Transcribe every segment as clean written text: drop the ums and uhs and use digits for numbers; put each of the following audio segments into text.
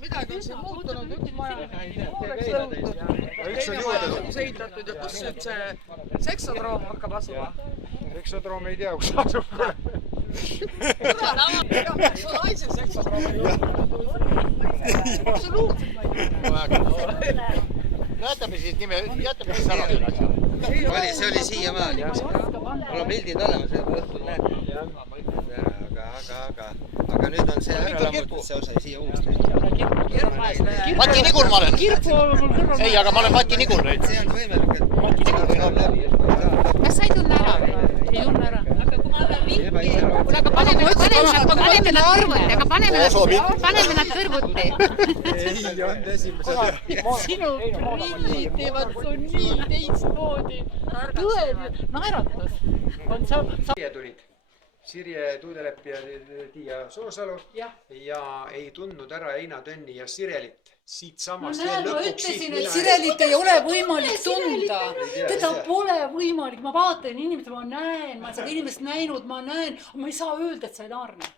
Midagi on siin muutunud, üks maja on ehitatud ja kus nüüd see seksodroom hakkab asuma? Seksodroom ei tea, kus asub. Naise seksodroom ei ole. Absoluutselt ma ei tea. Jätame siis nime, jätame siis ära. See oli siiamaani. Mul on pildid olemas, õhtul näete. Aga nüüd on see ära lammutud, see osa siia uuesti. Mati Nigur ma olen. Ei, aga ma olen Mati Nigur nüüd. See on võimalik, et Mati Nigur ei ole läbi. Kas sa ei tunne ära? Ei tunne ära. Aga kui ma olen vingi, aga paneme nad kõrvuti. Ei, on esimesed. Sinu prillid teevad su nii teistmoodi. Tõel, naeratus. Siia tulid Sirje Tuudelepp ja Tiia Soosalu ja ei tundnud ära Eina Tönni ja Sirelit. Siit samast ma ütlesin, et Sirelit ei ole võimalik tunda. Teda pole võimalik. Ma vaatan inimesed, ma näen, ma olen seda inimest näinud, ma näen. Ma ei saa öelda, et sa ei naarne.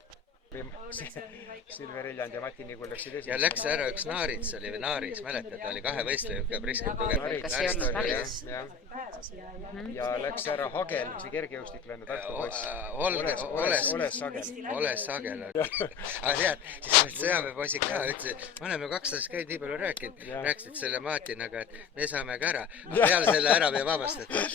Silver Iljand ja Mati Nigur läksid esimest. Ja läks ära üks naarits, oli või naariks, mäletad, oli kahe võistlejuhka priskelt tugev. Ja läks ära Hagel, see kergejõustiklane Tartu poiss. Oles Hagel. Aga tead, siis sõjaväepoisid ka ütlesid, me oleme 2 aastast käinud nii palju rääkinud, rääkisid selle Maatinaga, et me saame ka ära. Aga peale selle ära me vabastatud.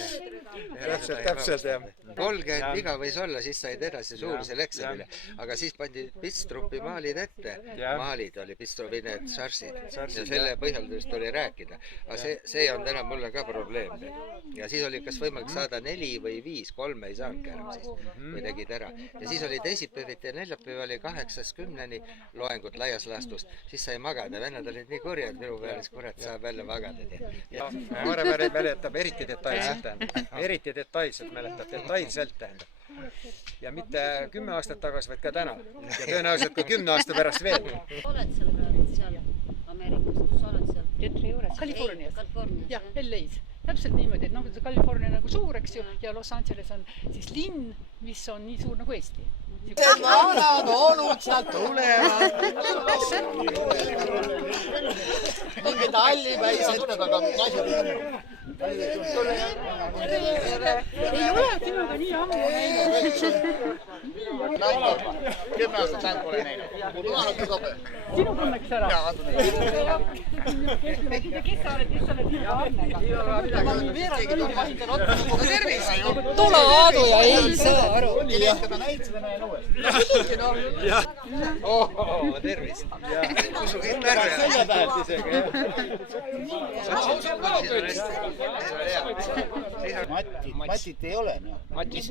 Täpselt, jah. 30 viga võis olla, siis said edasi suurisel eksamile. Aga siis pandi Pitstrupi maalid ette. Maalid oli Pitstrupi need šarsid. Ja selle põhjal tuli rääkida. Aga see on täna mulle ka probleem. Ja siis oli kas võimalik saada 4 või 5, 3 ei saanudki ära siis, kui tegid ära. Ja siis oli teisipäeviti ja neljapäev oli 8-10 loengut laias laastus. Siis sai magada. Vennad olid nii kurjad minu peale, siis kurat saab jälle magada. Maaremär mäletab eriti detailselt tähendab. Eriti detailselt mäletab, detailselt tähendab. Ja mitte 10 aastat tagasi, vaid ka täna. Ja tõenäoliselt ka 10 aasta pärast veel. Oled seal Ameerikas, kus oled seal? Tetri juures. Californias. Jah, LA-s. Täpselt niimoodi, et see California nagu suur, eks ju, ja Los Angeles on siis linn, mis on nii suur nagu Eesti. Naanad olud sealt tulevad. Mingi tallipäised. Ei ole sinuga nii ammu näinud. 10 aastat ainult pole näinud. Sinu tunneks ära? Jaa, tunneks. Kes sa oled sinuga Annega? Ma veerad õlgu vahindan otsa. Tervis! Tule Aadu ja ei saa aru. Seda näitasid näen uuesti. Tervist! Kus sul kõik tärve? Selle tähelt isegi. Matit ei ole. Matis.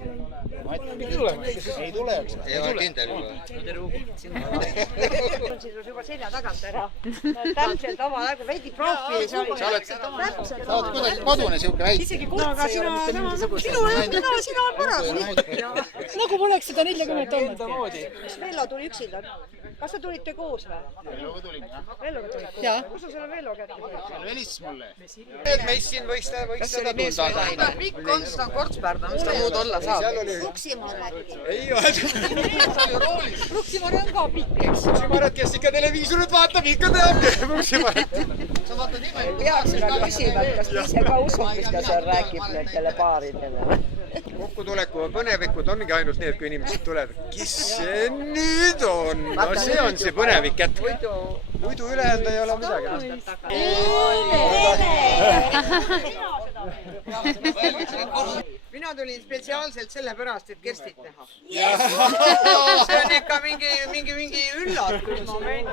Ei tule. Ei ole kindel juba. on siis juba selja tagant ära. Täpselt oma nagu veidi profiilis oli. Sa oled kuidagi kodune siuke väike. Isegi kutse ei ole mitte mingisugust. Sina on paras. Nagu poleks seda 40 olnud. Kas Vello tuli üksinda? Kas te tulite koos või? Velloga tulin, jah. Velloga tulid koos? Kus sa selle Vello kätte tulid? Seal helistas mulle. Et meist siin võiks seda tunda. Pikk on, seda on kortspärda, mis ta muud olla saab. Ruksimaar äkki? Ei ole. Ruksimaar on ka pikk, eks. Ruksimaar, kes ikka televiisorit vaatab, ikka teab. Ruksimaar. Sa vaatad nii palju. Peaks seda küsima, et kas ise ka usub, mis ta seal räägib nendele paaridele. Kokkutuleku põnevikud ongi ainult need, kui inimesed tulevad. Kes see nüüd on? No see on see põnevik jätk. Muidu ülejäänud ei ole midagi. Mina tulin spetsiaalselt sellepärast, et Kerstit näha. See on ikka mingi üllatusmoment.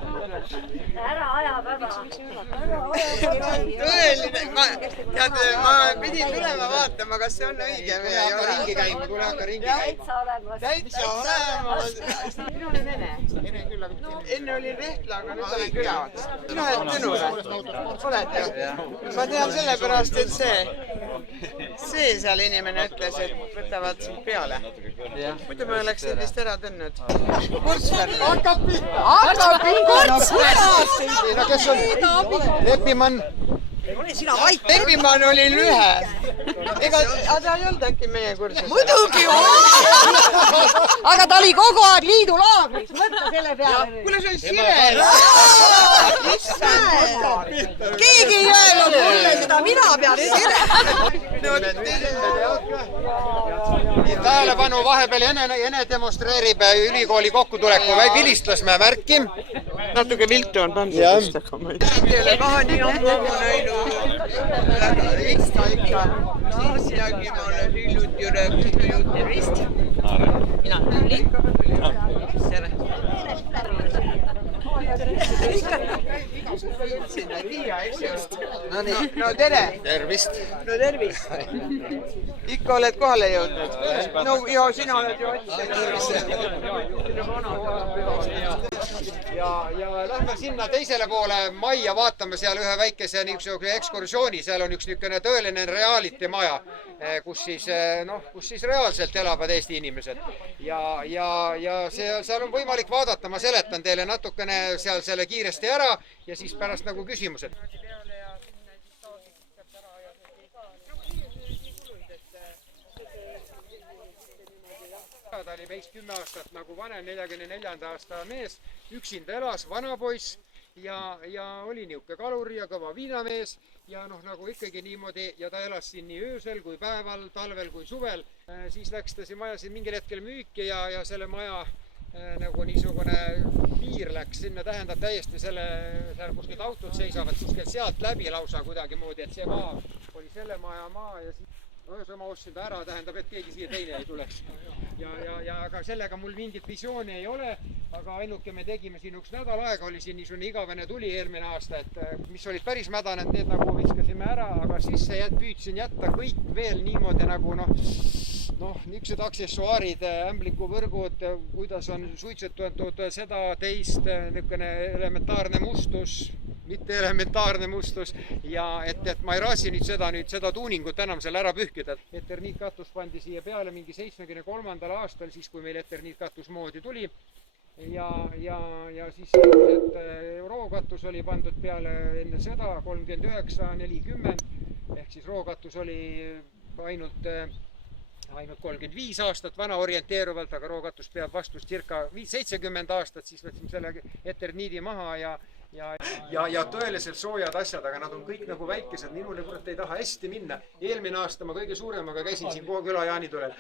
Ära aja väga. Tõeline. Tead, ma pidin tulema vaatama, kas see on õige või ei ole. Ringi käima, tule hakka ringi käima. Täitsa olemas. Minu olen Ene. Enne olin Rehtla, aga nüüd olen Külavad. Sina oled Tõnu või? Oled ju? Ma tean sellepärast, et see seal inimene ütles, et võtavad sind peale. Muidu ma oleksin vist ära tundnud. Kortsmärk. Hakkab pihta. No kes on? Leppimann. Leppimann oli lühe. ega ta ei olnud äkki meie kursus? muidugi aga ta oli kogu aeg liidulaagris, mõtle selle peale. kuule, see on Sirel! Keegi ei öelnud mulle seda, mina pean tähelepanu, vahepeal Ene demonstreerib ülikooli kokkutuleku vilistlasmäe märki. Natuke viltu on pandud just, aga ma ei tea. Ka nii ammu näinud. Ikka. Naasiagi ma olen hiljuti rääkinud. Tervist. Mina olen Liin. Tere. Sinna viia, eks just. No tere. Tervist. No tervist. Ikka oled kohale jõudnud? No ja sina oled ju ja lähme sinna teisele poole majja, vaatame seal ühe väikese niisuguse ekskursiooni, seal on üks niisugune tõeline reality maja, kus siis reaalselt elavad Eesti inimesed ja seal on võimalik vaadata, ma seletan teile natukene seal selle kiiresti ära ja siis pärast nagu küsimused. Ta oli meist 10 aastat nagu vanem, 44. aasta mees, üksinda elas, vanapoiss ja oli niisugune kalur ja kõva viinamees ja nagu ikkagi niimoodi ja ta elas siin nii öösel kui päeval, talvel kui suvel. Siis läks ta siin maja siin mingil hetkel müüki ja selle maja nagu niisugune piir läks sinna, tähendab täiesti seal kuskilt autod seisavad, kuskilt sealt läbi lausa kuidagimoodi, et see maa oli selle maja maa ja siis ma ostsin ta ära, tähendab, et keegi siia teine ei tuleks. Ja aga sellega mul mingit visiooni ei ole, aga ainuke me tegime siin üks nädal aega, oli siin niisugune igavene tuli eelmine aasta, et mis olid päris mädaned, need nagu viskasime ära, aga sisse püüdsin jätta kõik veel niimoodi nagu niisugused aksessuaarid, ämblikuvõrgud, kuidas on suitsetatud seda, teist, niisugune elementaarne mustus, mitte elementaarne mustus ja et ma ei raasi nüüd seda tuuningut enam seal ära pühkida. Eterniitkatus pandi siia peale mingi 73. aastal, siis kui meil eterniitkatus moodi tuli ja siis rookatus oli pandud peale enne seda 39-40 ehk siis rookatus oli ainult 35 aastat vana orienteeruvalt, aga rookatus peab vastu circa 70 aastat, siis võtsime selle eterniidi maha ja tõeliselt soojad asjad, aga nad on kõik nagu väikesed, minule kurat ei taha hästi minna. Eelmine aasta ma kõige suuremaga käisin siin küla jaanitulel.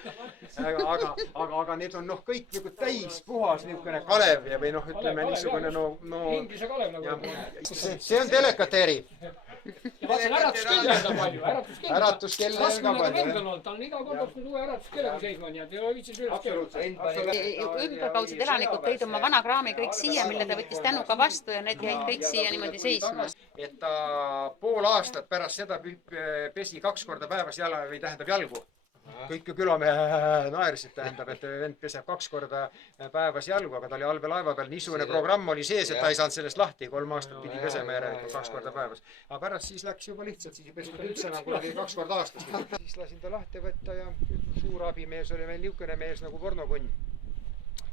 Aga need on kõik nagu täis puhas niisugune Kalev ja või ütleme niisugune Inglise Kalev nagu. See on delekateeri. Äratuskell on ka palju. Ta on iga kord uue äratuskellega seisma, nii et ei ole viitsis üles keerunud. Ümberkaudsed elanikud tõid oma vana kraami kõik siia, mille ta võttis tänuga vastu ja need jäid kõik siia niimoodi seisma. Et ta pool aastat pärast seda pesi 2 korda päevas jalgu. Kõik külamehe naersid, tähendab, et vend peseb 2 korda päevas jalgu, aga ta oli allveelaeva peal. Niisugune programm oli sees, et ta ei saanud sellest lahti. 3 aastat pidi pesema järelikult 2 korda päevas. Aga pärast siis läks juba lihtsalt, siis ei pestud üldse enam 2 korda aastas. Siis lasin ta lahti võtta ja suur abimees oli meil niisugune mees nagu pornokunn,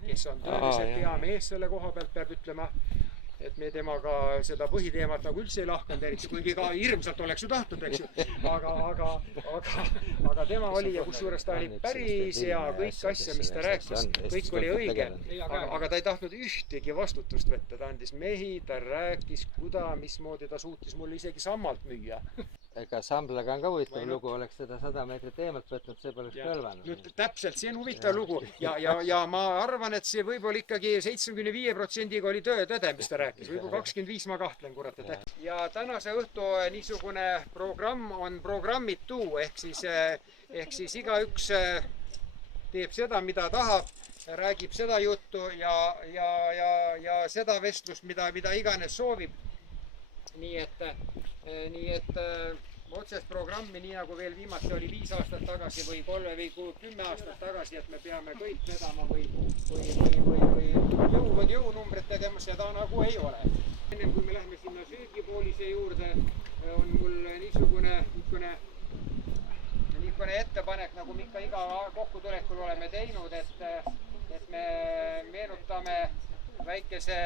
kes on tõeliselt hea mees selle koha pealt, peab ütlema. Et me temaga seda põhiteemat nagu üldse ei lahkanud, eriti kuigi ka hirmsalt oleks ju tahtnud, eks ju. Aga tema oli ja kusjuures ta oli päris hea, kõik asja, mis ta rääkis, kõik oli õige. Aga ta ei tahtnud ühtegi vastutust võtta, ta andis mehi, ta rääkis, mismoodi ta suutis mulle isegi sammalt müüa. Ega Samblaga on ka huvitav lugu, oleks seda 100 meetrit eemalt võtnud, see poleks kõlvanud. Täpselt, see on huvitav lugu ja ma arvan, et see võib-olla ikkagi 75% oli tõde, mis ta rääkis. Võib-olla 25 ma kahtlen, kurat. Ja tänase õhtu niisugune programm on programmitu, ehk siis igaüks teeb seda, mida tahab, räägib seda juttu ja seda vestlust, mida iganes soovib. Nii et otsest programmi, nii nagu veel viimati oli 5 aastat tagasi või 3 või 10 aastat tagasi, et me peame kõik vedama või jõunumbrit tegema, seda nagu ei ole. Enne kui me lähme sinna söögipoolise juurde, on mul niisugune ettepanek, nagu me ikka iga kokkutulekul oleme teinud, et me meenutame väikese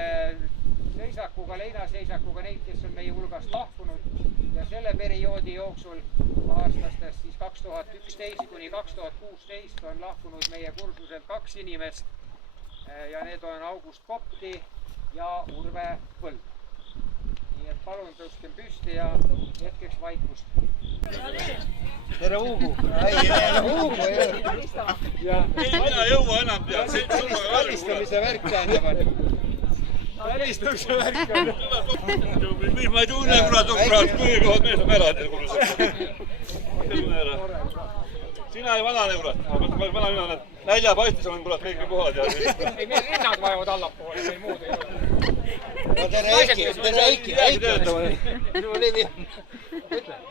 seisakuga, leinaseisakuga neid, kes on meie hulgast lahkunud ja selle perioodi jooksul aastastest siis 2011 kuni 2016 on lahkunud meie kursuselt 2 inimest ja need on August Kopti ja Urve Põld. Nii et palun tõuskem püsti ja hetkeks vaikust. tere Uugu! Uugu ei mina ei jõua enam teha. välistamise värk tähendab. Välistamise värk on. Mis ma ei tunne, kurat, kõige kohad mees on ära. Sina ei vanane, kurat. Vana mina olen. Näljapaistis olen, kurat, kõik kohad. Ei, meil rinnad vajavad allapoole, meil muud ei ole. tere Eiki! Minu nimi on...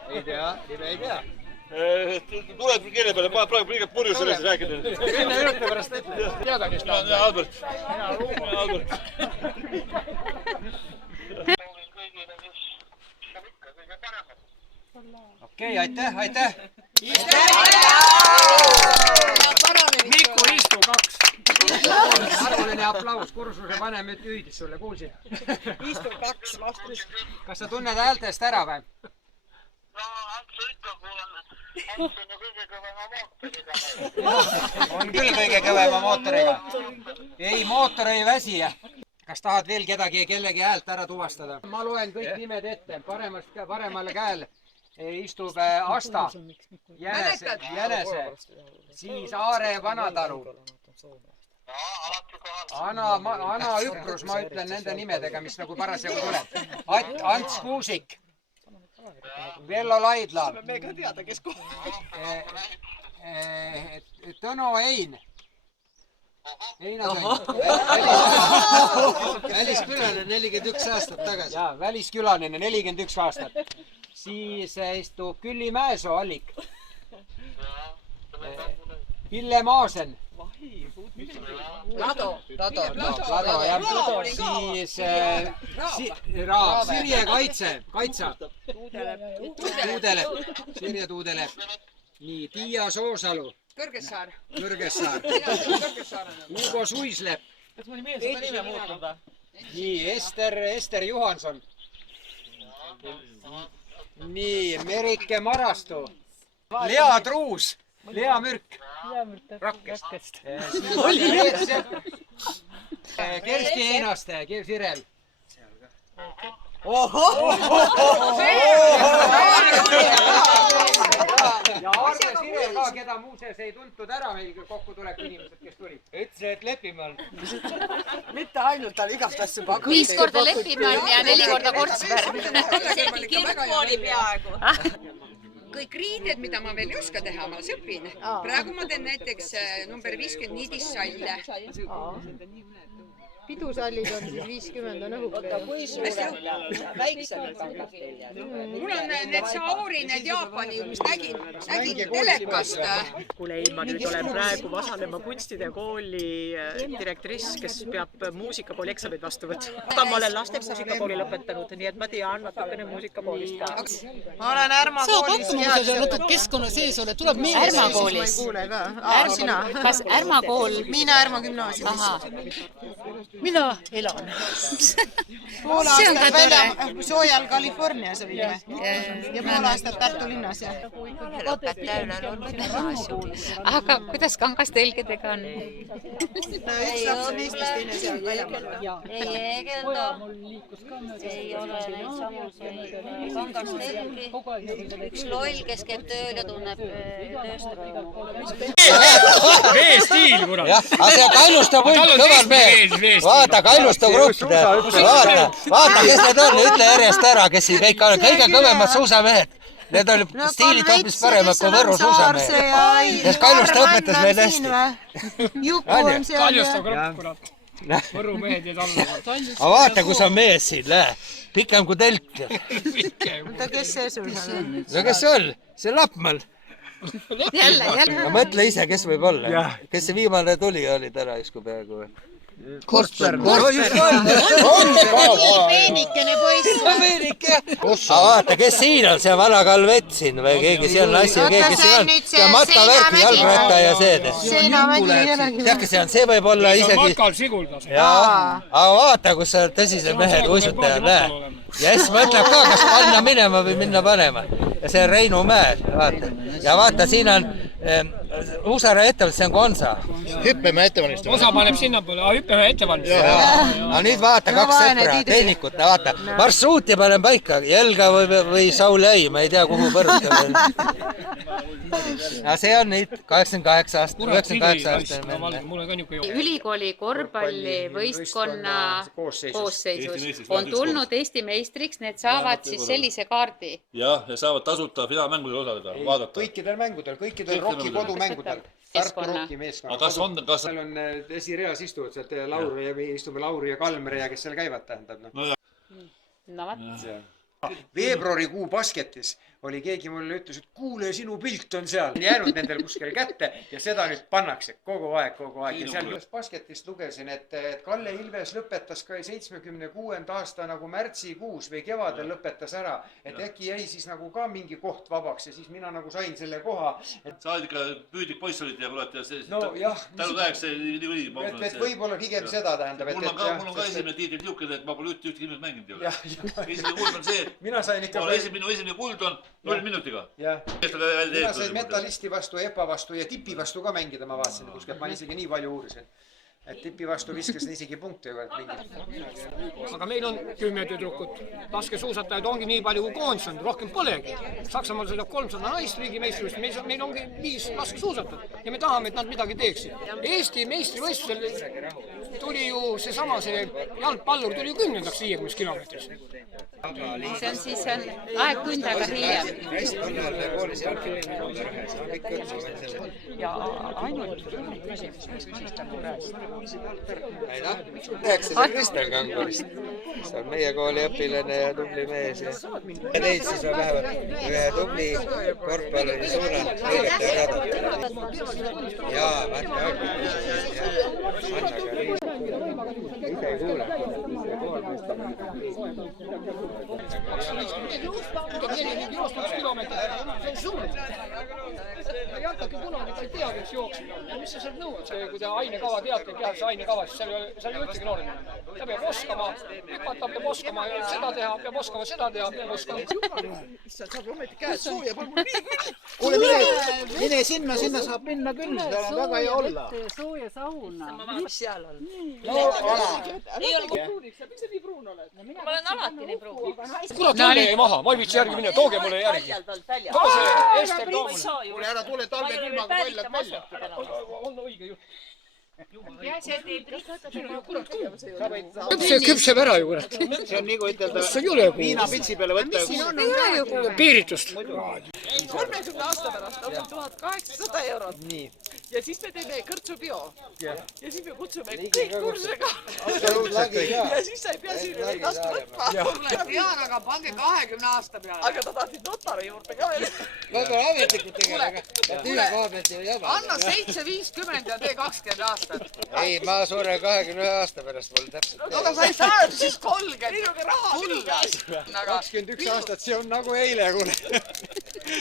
Ei tea, nime ei tea. Tuled keele peale, ma praegu liiga purjus sellest rääkida. 10 minuti pärast teada, kes ta on. Albert. Albert. Okei, aitäh! Miku, istu 2. Arvuline aplaus, kursuse vanem hüüdis sulle, kuulsid? Istu 2 vastus. Kas sa tunned häältest ära või? No, Ants ütleb, Ants on ju kõige kõvema mootoriga. On küll kõige kõvema mootoriga. Ei, mootor ei väsi. Kas tahad veel kellegi häält ära tuvastada? Ma loen kõik nimed ette. Paremal käel istub Asta, Jänese, siis Aare Vanatalu. Ana Üprus, ma ütlen nende nimedega, mis nagu parasjagu tuleb. Ants Kuusik. Vello Laidla. Me ka teada, kes kohal. Tõno Ein. Väliskülaline 41 aastat tagasi. Jaa, väliskülaline 41 aastat. Siis istub Külli Mäesoo Allik. Pille Maasen. Lado, jah. Siis Sirje Kaitsa. Tuudelep. Sirje Tuudelep. Nii, Tiia Soosalu. Kõrgessaar. Hugo Suislep. Nii, Ester Juhanson. Nii, Merike Marastu. Lea Truus. Lea Mürk. Rakkest. Kersti Einaste, Sirel. Ja Arve Sirel ka, keda muuseas ei tuntud ära meil kokkutuleku inimesed, kes tulid. Ütles, et Lepimäel. Mitte ainult, tal igast asju pakub. 5 korda Lepimäel ja 4 korda Kortsberg. Kirgkooli peaaegu. Kõik riided, mida ma veel ei oska teha, ma õpin. Praegu ma teen näiteks number 50 niidissalle. Pidusallid on siis 50 on õhukene. Kui suured väiksemad kangad teil jääd? Mul on need Saori, need Jaapani, mis nägin telekast. Kuule, ei, ma nüüd olen praegu Vasalemma kunstide kooli direktriss, kes peab muusikakooli eksamid vastu võtma. Ma olen laste muusikakooli lõpetanud, nii et ma tean natukene muusikakoolist ka. Ma olen Ärma koolis. keskkonna sees oled, tuleb meelde. Ärma koolis. Sina. Kas Ärma kool? Miina Ärma gümnaasiumis. Mina elan. Pool aastat välja soojal Californias olime. Ja pool aastat Tartu linnas. Õpetaja on asju. Aga kuidas kangastelgedega on? Üks laps on Eestis, teine seal väljamaal. Ei Eegelda. Ei ole neid samuseid kangastelgi. Üks loll, kes käib tööl ja tunneb tööstrõõmu. Veestiil, kurat! Aga see Kailusta punt, kõvad mees! Vaata, Kailusta grupp! Vaata, kes need on, ütle järjest ära, kes siin kõik on. Kõige kõvemad suusamehed. Need olid stiilid hoopis paremad kui Võru suusamehed. Kes Kailusta õpetas meil hästi. Juku on seal. Kaljusta grupp, kurat. Võru mehed jäid alla. Aga vaata, kus on mees siin, lähe. Pikem kui telk. Oota, kes see sul on? No kes see on? See Lappmaal. Jälle. Mõtle ise, kes võib olla. Kes see viimane tuli oli täna, isku peaaegu. Korsberg. peenikene poiss. Peenike. Aga vaata, kes siin on, see vana Kalvet siin või keegi seal nassi või keegi siin on. Ja matkavärk, jalgratta ja see. Teadki see on, see võib olla isegi... Matkal siguldas. Jaa, aga vaata, kus on tõsised mehed uisutajad, näe. Ja siis mõtleb ka, kas panna minema või minna panema. Ja see on Reinu Mäel, vaata. Ja vaata, siin on Uusara ettevõttes, see on Konsa. Hüppemäe ettevalmistamine. Osa paneb sinna poole, hüppemäe ettevalmistamine. Aga nüüd vaata, kaks sõpra, tehnikut, vaata. Marsruuti panen paika, Jelga või Saulei, ma ei tea, kuhu põrutada. Ja see on nüüd 88 aastat, 98 aastat. Ülikooli korvpallivõistkonna koosseisus on tulnud Eesti meistriks, need saavad siis sellise kaardi. Jah, ja saavad tasuta finaalmängudel osaleda, vaadata. Kõikidel mängudel, kõikidel Rocki kodumängudel. Tartu Rocki meeskonna. Seal on esireas istuvad sealt istume Lauri ja Kalmere ja kes seal käivad, tähendab. No võt. Veebruarikuu basketis oli keegi mulle ütles, et kuule, sinu pilt on seal. Jäänud nendel kuskil kätte ja seda nüüd pannakse kogu aeg. Ja seal just basketist lugesin, et Kalle Ilves lõpetas ka 76. aasta nagu märtsikuus või kevadel lõpetas ära. Et äkki jäi siis nagu ka mingi koht vabaks ja siis mina nagu sain selle koha. Sa olid ikka püüdik poiss olid ja kurat ja see... No jah. Tänu täheks see nii. Et võib-olla pigem seda tähendab. Mul on ka esimene tiitel niukene, et ma pole ühtki inimest mänginud. Esimene kuld on see. Minu esimene kuld on 0 minutiga. Mina sain metallisti vastu, EPA vastu ja tipi vastu ka mängida, ma vaatasin kuskil, ma isegi nii palju uurisin. Et tipi vastu viskasin isegi punkte ju. Aga meil on 10 tüdrukut. Laskesuusatajaid ongi nii palju kui koondis on, rohkem polegi. Saksamaal sõidab 300 naist riigimeistrivõistlust, meil ongi 5 laskesuusatajat ja me tahame, et nad midagi teeksid. Eesti meistrivõistlusel tuli ju seesama, see jalgpallur tuli ju 10. 50 kilomeetris. See on siis aeg-tund aega hiljem. Ja ainult küsimus, mis küsida mu käest. Tehakse see Kristel Kangurist. See on meie kooli õpilane ja tubli mees. Ja neid siis on vähemalt ühe tubli korvpalluri suunal lõigete ja radata. Jaa, vaata ise ei kuule. Ei hakkagi kunagi, ta ei tea, kes jooksib. Mis sa sealt nõuad? Kui te ainekava teate, tead see ainekava, siis seal ei ütlegi noorem. Ta peab oskama, hüpata, peab oskama seda teha, peab oskama seda teha, peab oskama. Issand, saab ometi käed sooja, pole mul nii küll. Kuule, mine sinna saab minna küll, seal on väga hea olla. Sooja sauna. Mis seal on? Ei ole pruuniks, miks sa nii pruun oled? Ma olen alati nii pruun. Kurat, jälle jäi maha, ma ei viitsi järgi minna, tooge mulle järgi. Too see Ester Toomule. Kuule, ära tule talve külmaga välja. On õige jutt. See küpseb ära ju, kurat. See on nagu ütelda viina pitsi peale võtta. Piiritust. 30 aasta pärast on 1800 eurot. Nii. Ja siis me teeme kõrtsupio. Ja siis me kutsume kõik kursega. Ja siis sa ei pea siin vastu võtma. Pean, aga pange 20 aasta peale. Aga ta tahtis notari juurde ka veel. Võib-olla ametlikult tegema, aga tüü koha pealt ei jaba. Anna 7,50 ja tee 20 aastat. Ei, ma suren 21 aasta pärast mul täpselt. Aga sa ei saa siis 30. Minuga raha kulgas. 21 aastat, see on nagu eile, kuule.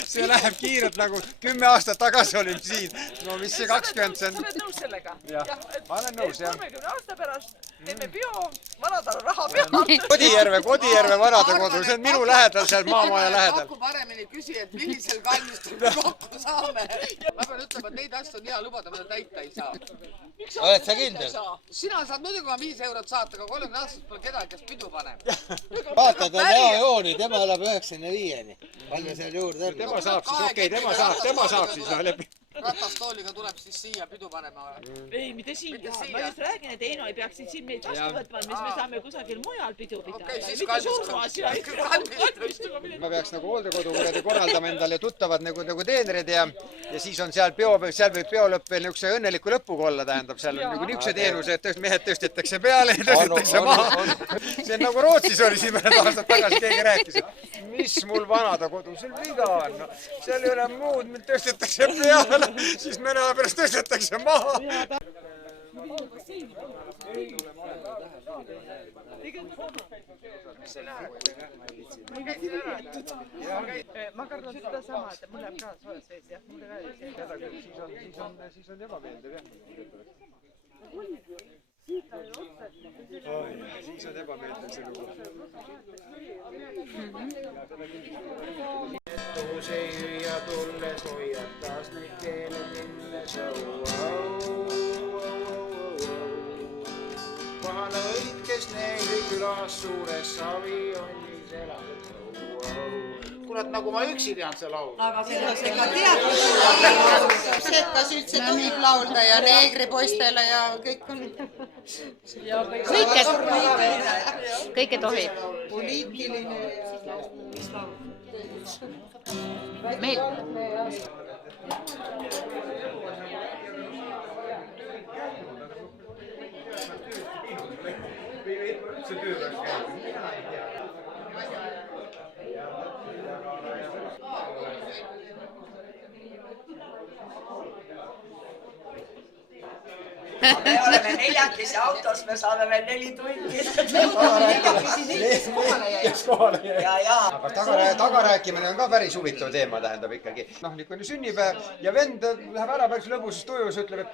See läheb kiirelt nagu 10 aastat tagasi olime siin. No mis see 20 see on? Oled nõus sellega? Jah, ma olen nõus, jah. 30 aasta pärast teeme bio, vanadal raha peal. Kodijärve vanadekodu, see on minu lähedal, seal maamaja lähedal. Kokku paremini küsi, et millisel kalmistul me kokku saame. Ma pean ütlema, et neid asju on hea lubada, mida täita ei saa. Oled sa kindel? Sina saad muidugi 5 eurot saata, aga 30 aastast pole kedagi, kes pidu paneb. Vaata, ta on hea jooni, tema elab 95-ni. Panna seal juurde on. Tema saab siis, okei, tema saab siis. Ratastooliga tuleb siis siia pidu panema. Ei, mitte siia. Ma just räägin, et Eino ei peaks siin meid vastu võtma, mis me saame kusagil mujal pidu pidada. Mitte surmas ja kalmistuga. Ma peaks nagu hooldekodu korraldama endale tuttavad nagu teenerid ja siis on seal võib peolõpp veel niisuguse õnneliku lõpuga olla, tähendab, seal on nagu niisuguse teenuse, et mehed tõstetakse peale ja tõstetakse maha. See on nagu Rootsis oli siin mõned aastad tagasi, keegi rääkis, et mis mul vanadekodus viga on. Seal ei ole muud, tõstetakse peale. Siis mõne aja pärast tõstetakse maha. ma kardan sedasama, et mul läheb ka soes vees, jah, mulle ka siis on ebameeldiv, jah. Siis on ebameeldiv see lugu. Tuuseiria tulles hoiatas neid teele minnes. Pahalõid, kes neili külas suures saviollis elavad. Kurat, nagu ma üksi tean see laul. Aga sellest ega teadnud, kas üldse tohib laulda ja neegripoistele ja kõik on... Kõike tohib. Poliitiline ja... Meil. See töö peaks käima. Me oleme neljakesi autos, me saame veel 4 tundi. Aga tagarääkimine on ka päris huvitav teema, tähendab ikkagi. Noh, niisugune sünnipäev ja vend läheb ära päris lõbusast tujus, ütleb, et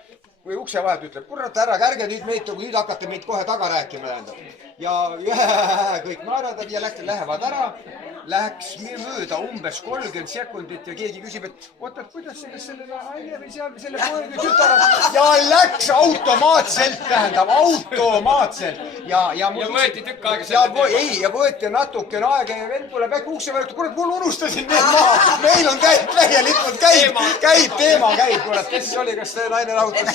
või ukse vahelt ütleb, kurat ära, kärge nüüd meid, kui nüüd hakkate meid kohe taga rääkima, tähendab. Ja kõik naeradab ja lähevad ära. Läks mööda umbes 30 sekundit ja keegi küsib, et oota, et kuidas selle naine või seal või selle poegi tütar ja läks automaatselt, tähendab, automaatselt. Ja võeti tükk aega selle. Ei, ja võeti natukene aega ja vend tuleb äkki ukse vahelt, kurat, mul unustasin need maha. Meil on täielikult käib teema, kurat, kes siis oli, kas see naine rahutas?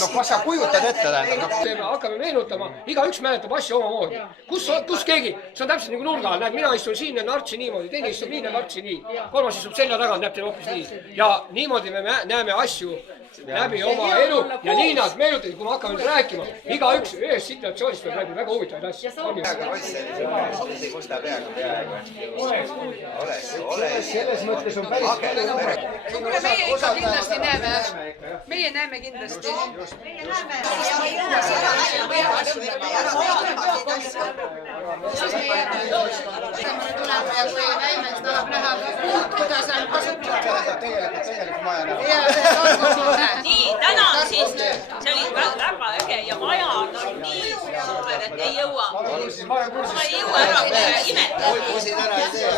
No kas sa kujutad ette, tähendab? Hakkame meenutama, igaüks mäletab asju omamoodi. Kus keegi, see on täpselt nagu nurga all, näed, mina istun siin ja nartsi niimoodi, teine istub nii ja nartsi nii. Kolmas istub selja taga, näeb teile hoopis nii. Ja niimoodi me näeme asju läbi oma elu ja nii nad meenutavad, kui me hakkame nüüd rääkima. Igaüks ühest situatsioonist peab läbi väga huvitavaid asju. Selles mõttes on päris palju. Kuule, meie ikka kindlasti näeme. Meie näeme kindlasti. Meie näeme. Tuleme ja kui näime, siis tahab näha, kuidas on kasutada. Tegelikult maja näha. Nii, tänan siis. See oli väga äge ja maja on nii super, et ei jõua. Ma ei jõua ära imetada. Kusin ära ei tee.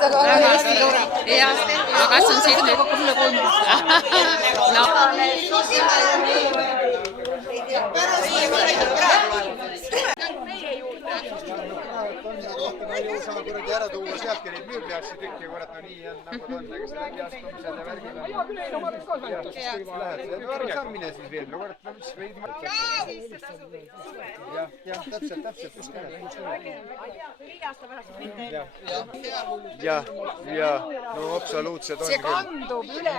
Väga hästi tore. Jah, ma katsun siit nüüd kokku mulle 3. No. Sama kuradi ära tuua sealtki neid müübliasju tükki, kurat, no nii on nagu ta on, aga see läbiastumised ja värgid on. Saab mine siis veel, no kurat, no mis veid mõtled. Jah, täpselt, just nimelt. Ja, no absoluutselt on. See kandub üle.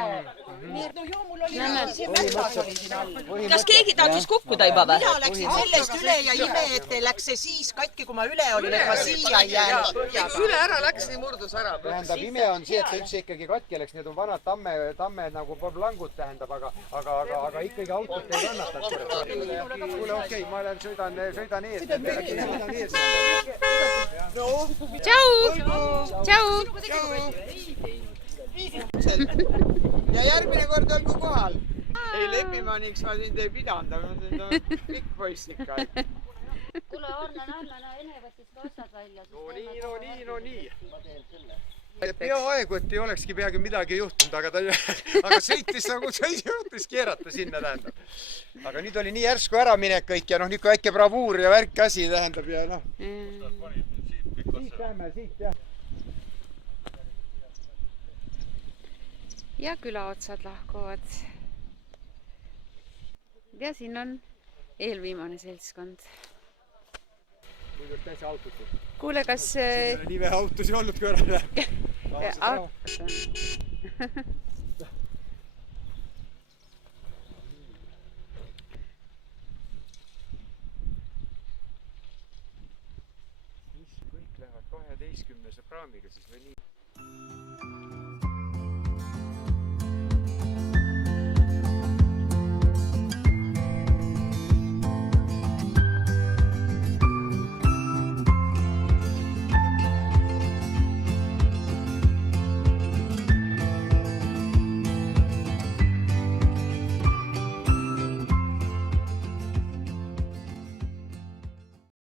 Kas keegi tahtis kukkuda juba või? Mina läksin sellest üle ja ime, et läks see siis katki, kui ma üle olin, et ma siia ei jäänud. Üle ära läks, nii murdus ära. Tähendab, ime on see, et ta üldse ikkagi katki läks, need on vanad tamme nagu poblangud tähendab, aga ikkagi autot ei kannatanud. Kuule, okei, ma lähen sõidan ees. Tšau! Tšau! Ja järgmine kord olgu kohal. Ei lepimaniks ma sind ei pidanud, aga ma sind on pikk poiss ikka. Kuule, Arne, näeme enevastis ka otsad välja. No nii. Peaaegu, et ei olekski peaaegu midagi juhtunud, aga sõitis nagu juhtus keerata sinna, tähendab. Aga nüüd oli nii järsku äraminek kõik ja noh, niisugune väike bravuur ja värk asi tähendab ja noh. Siit lähme, siit jah. Ja külaotsad lahkuvad. Ja siin on eelviimane seltskond. Kuule, kas... Nii vähe autosi olnud kui ära läheb. Kõik lähevad 12 praamiga siis või nii?